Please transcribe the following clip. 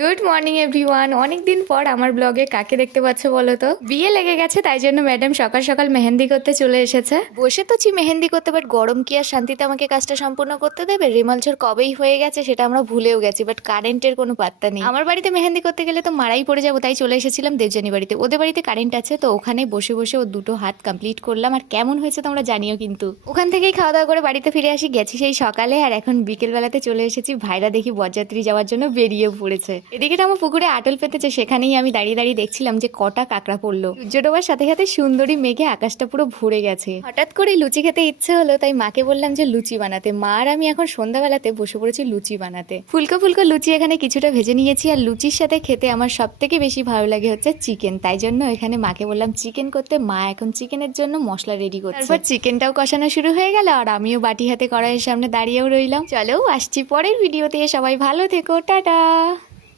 Good morning everyone. অনেকদিন পর আমার ব্লগে কাকে দেখতে পাচ্ছ বলো তো? বিয়ে লেগে গেছে, তাই জন্য ম্যাডাম সকাল সকাল মেহেন্দি করতে চলে এসেছে। বসে তো মেহেন্দি করতে, বাট গরম কি আর শান্তিতে আমাকে কাজটা সম্পূর্ণ করতে দেবে? রিমালঝড় কবেই হয়ে গেছে সেটা আমরা ভুলেও গেছি, বাট কারেন্টের কোনো পাত্তা নেই। আমার বাড়িতে মেহেন্দি করতে গেলে তো মারাই পড়ে যাবো, তাই চলে এসেছিলাম দেবজানি বাড়িতে। ওদের বাড়িতে কারেন্ট আছে, তো ওখানে বসে বসে ও দুটো হাত কমপ্লিট করলাম। আর কেমন হয়েছে তোমরা জানিও কিন্তু। ওখান থেকেই খাওয়া দাওয়া করে বাড়িতে ফিরে আসি, গেছি সেই সকালে, আর এখন বিকেল বেলাতে চলে এসেছি। ভাইরা দেখি বরযাত্রী যাওয়ার জন্য বেরিয়ে পড়েছে। এদিকে আমার পুকুরে আটল পেতেছে, সেখানেই আমি দাঁড়িয়ে দাঁড়িয়ে দেখছিলাম যে কটা কাঁকড়া পড়লো। সূর্য ডোবার সাথে সাথে সুন্দরী মেঘে আকাশটা পুরো ভরে গেছে। হঠাৎ করে লুচি খেতে ইচ্ছে হলো, তাই মাকে বললাম যে লুচি বানাতে। মা আর আমি এখন সন্ধ্যাবেলাতে বসে পড়েছি লুচি বানাতে। ফুলকো ফুলকো লুচি এখানে কিছুটা ভেজে নিয়েছি, আর লুচির সাথে খেতে আমার সব থেকে বেশি ভালো লাগে হচ্ছে চিকেন। তাই জন্য এখানে মাকে বললাম চিকেন করতে। মা এখন চিকেনের জন্য মশলা রেডি করছে। তারপর চিকেনটাও কষানো শুরু হয়ে গেল, আর আমিও বাটি হাতে কড়াইয়ের সামনে দাঁড়িয়েও রইলাম। চলো আসছি পরের ভিডিওতে, সবাই ভালো থেকো, টাটা।